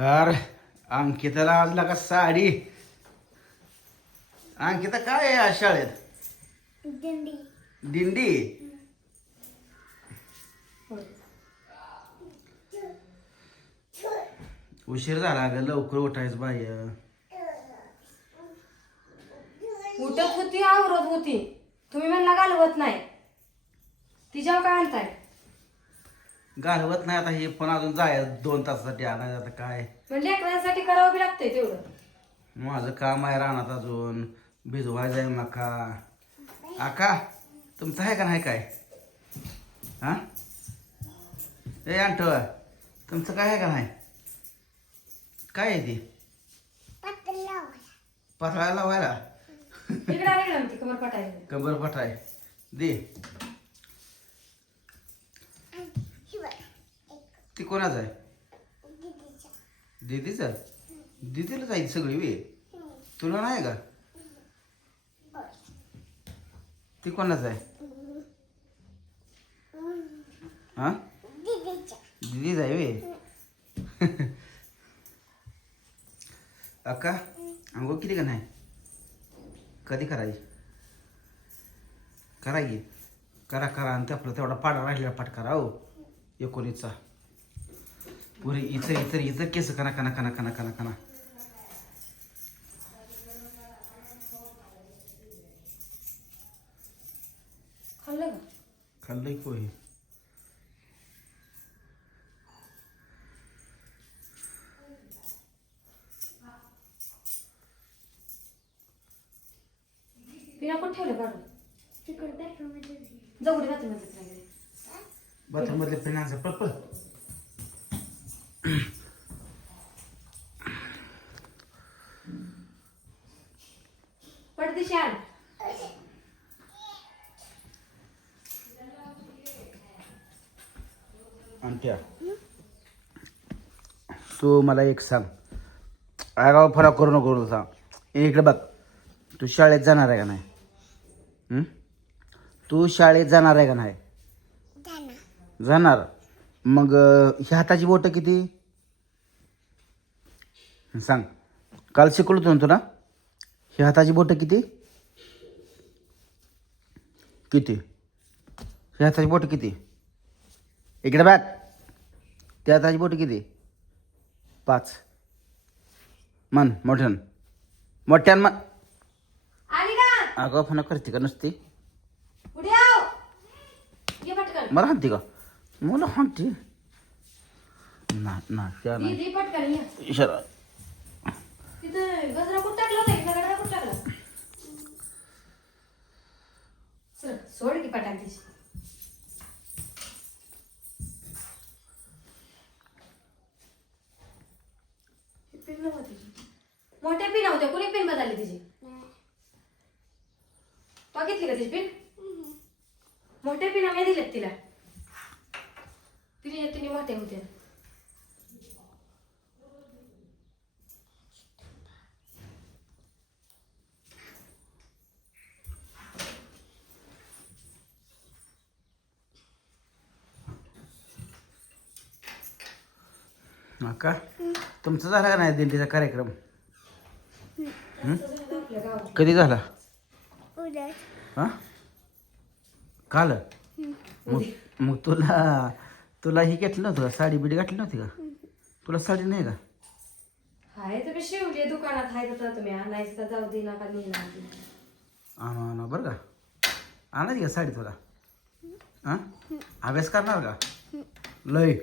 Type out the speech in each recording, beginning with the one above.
तर अंकिताला आज का साडी? अंकिता काय आहे आज शाळेत? दिंडी. दिंडी? उशीर झाला ग लवकर उठायच बाय उठत होती आवरत होती. तुम्ही म्हणला घालवत नाही. तिच्यावर काय आणताय? घालवत नाही आता हे पण अजून जाय दोन तासासाठी आणायचं आता काय? लेकरांसाठी करावं बी लागतंय तेवढं. माझं काम आहे रानात अजून भिजवायचं आहे मका आका तुमचं आहे का नाही काय? हा? ए आणतो तुमचं काय आहे का नाही? काय आहे ती? पातळा लावायला? इकडे आले ना ती कमर पटायला कंबर पठाय दे. ती कोणाचं आहे? दीदीचं दीदीला जाईल सगळी वे? तुला नाही का? ती कोणाचं आहे? हा? दीदीच आहे वे? अक्का अंघोळ किती का नाही? कधी करायची? करायची. करा करा. आणि ते आपलं तेवढा पाडा राहिलेला पाठ करा हो एकोणीसचा. पुरे इतर इतर इतर केस कना कना कना कना कना कना खाल्लं का? खाल्लंय पोहे. पिना कोण ठेवलं काढून? तिकडे बाथरूममध्ये. बाथरूम मधले पिण्याचं पळपळ. पडदिशी आणत्या तू मला एक सांग. आगाव फरक करू नको करू सांग इकडे बघ. तू शाळेत जाणार आहे का नाही? हं? तू शाळेत जाणार आहे का नाही? जाना जाणार? मग ह्या हाताची बोट किती? सांग. काल शिकवलं होतं ना तुला? ह्या हाताची बोट किती? किती? ह्या हाताची बोट किती? इकडे बॅग त्या हाताची बोट किती? पाच. मन मोठ्यान मोठ्यान मन. अगं फणं करते का नसते? मला हाणते का? मला हाणते ना ना त्या नाही. इशारा. तिथं गजरा कुठं टाकलं होतं? इथं गजरा कुठं टाकला? सर सोड की ही नव्हती मोठ्या पिन होत्या. कुणी पिन बदलली तिची? तो घेतली का तिची पिन मोठ्या पिना मी दिल्यात तिला. तिने तिने मोठ्या होत्या का तुमचं झाला का नाही दिंडीचा कार्यक्रम? कधी झाला? उद्या. हा? काल? मग मग तुला तुला ही घेतली नव्हतं का? साडी बिडी घातली नव्हती का? तुला साडी नाही का? हाय तुम्ही शिवली दुकानात. हाय तर तुम्ही आणायचं तर जाऊ दे नका नेला आणा आणा. बरं का? आणायची का साडी तुला? हा अभ्यास करणार का? लय.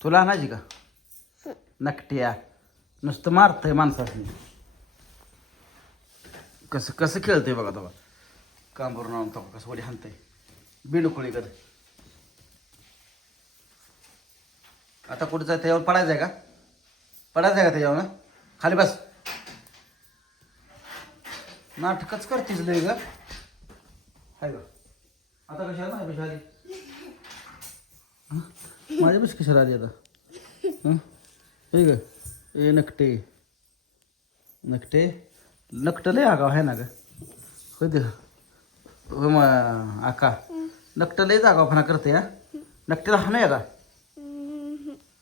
तुला आणायची का? नकट्या. नुसतं मारतंय माणसाने कसं कसं खेळतंय बघा तेव्हा काम करून आणून तेव्हा कसं वडी हाणतंय. आता कुठं जाय त्याच्यावर पडायचं आहे का? पडायचं आहे का त्याच्यावर ना खाली बस. नाटकच करतीस लय ग. हाय ग. आता कशाला नाही कशा आली? माझ्या बस कशाला आली आता? हे? ग ए नकटे. नकटे? नकट लय आगाव आहे ना ग. होय हो मग आका. नकट लय फना करते हा. नकटेला हा नाही का?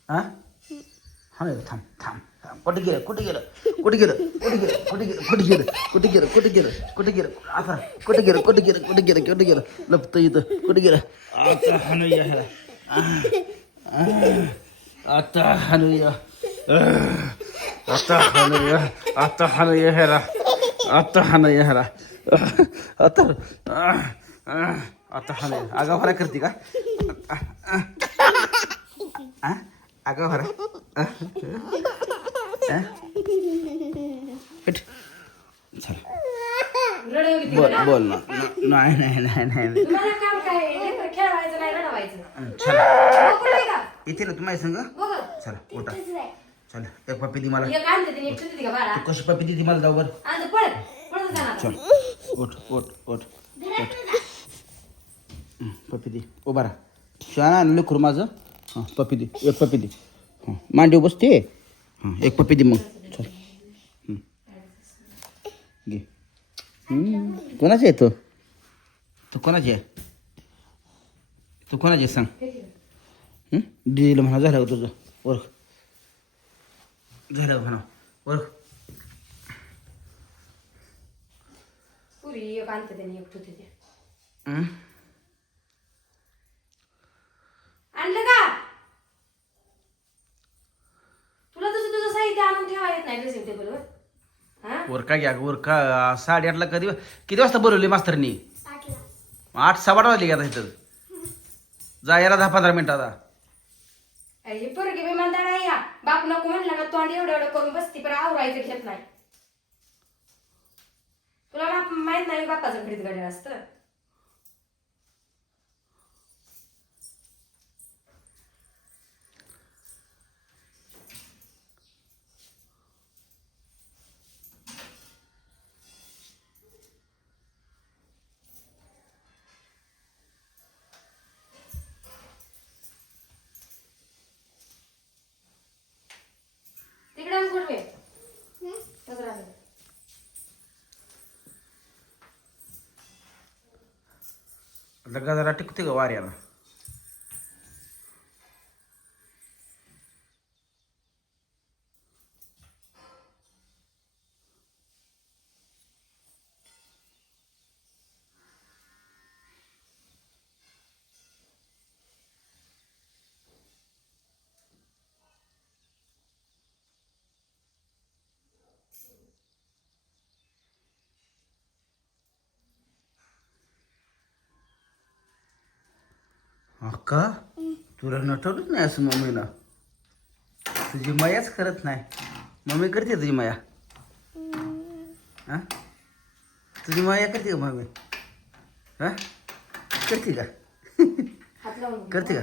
हा हा थांब थांब थांब कुठे गेलं कुठे गेलं कुठे गेलं कुठे गेलं कुठे गेलं कुठे गेलं कुठे गेलं कुठे गेलं कुठे गेलं आता कुठे गेलं कुठे गेलं कुठे गेलं कुठे गेलं लपतं इथं कुठे गेलं आता हाणूया ह्याला आता हाणूया आता हाणूया आता हाणूया ह्याला आता हाणूया ह्याला आता आता हाणूया आगाव करते का अगं भरा. बोल बोल ना. नाही नाही नाही नाही. चला. येते ना तुम्हाला सांग? चला उठा. चला एक पप्पी दी मला. तू कशी पप्पी दिली मला जाऊ बरं. चल. ओठ ओठ ओठ ओठ पप्पी दी. उभा राहा. आणलं खुर माझं हां पप्पी दे एक पप्पी दे हां मांडीव बसते? हां एक पप्पी दे मग. चल. घे. कोणाची आहे तो? तू कोणाची आहे? तू कोणाची आहे सांग? दीदीला म्हणा झालं तुझं? ओळख. झालं म्हणा. ओळख. पुरी एक आणते त्याने एक ठेवते ते हं? आणलं का? तुला तुझं तुझं साहित्य आणून ठेवा येत नाही ड्रेसिंग टेबलवर हा? उरका घ्या उरका. साडेआठला कधी किती वाजता बोलवली मास्तरनी? आठला. आठ सव्वा आठ वाजले की आता इथं. जा यायला दहा पंधरा मिनिटं आता. हे पोरगी विमानतळ आहे या. बाप नको म्हणला का तोंड एवढं एवढं करून बसती पण आवरायचं घेत नाही. तुला बाप माहीत नाही बापाचं घडीत घडलं असतं तिकडे आण गुडवे तसं राहतं. लगा जरा टिकते का वाऱ्याला अक्का तुला नटवलंच नाही असं मम्मीनं तुझी मायाच करत नाही. मम्मी करते तुझी माया. हा? तुझी माया करते का मम्मी? हा? करते का? करते का?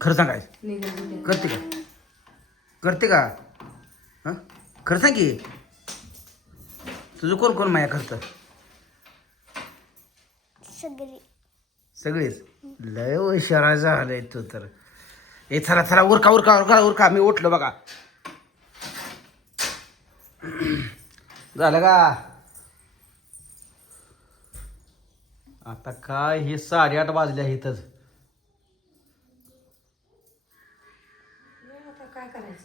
खरं सांगायचं. निघून. करते का? करते का? हां? खरं सांग की. तुझं कोण कोण माया करतं? सगळी. सगळेच? लय हुशारा झालाय तू तर. ए थरा थरा उरका उरका उरका उरका. मी उठलो बघा. झालं का? आता काय हे साडेआठ वाजले इथंच आता काय करायचं?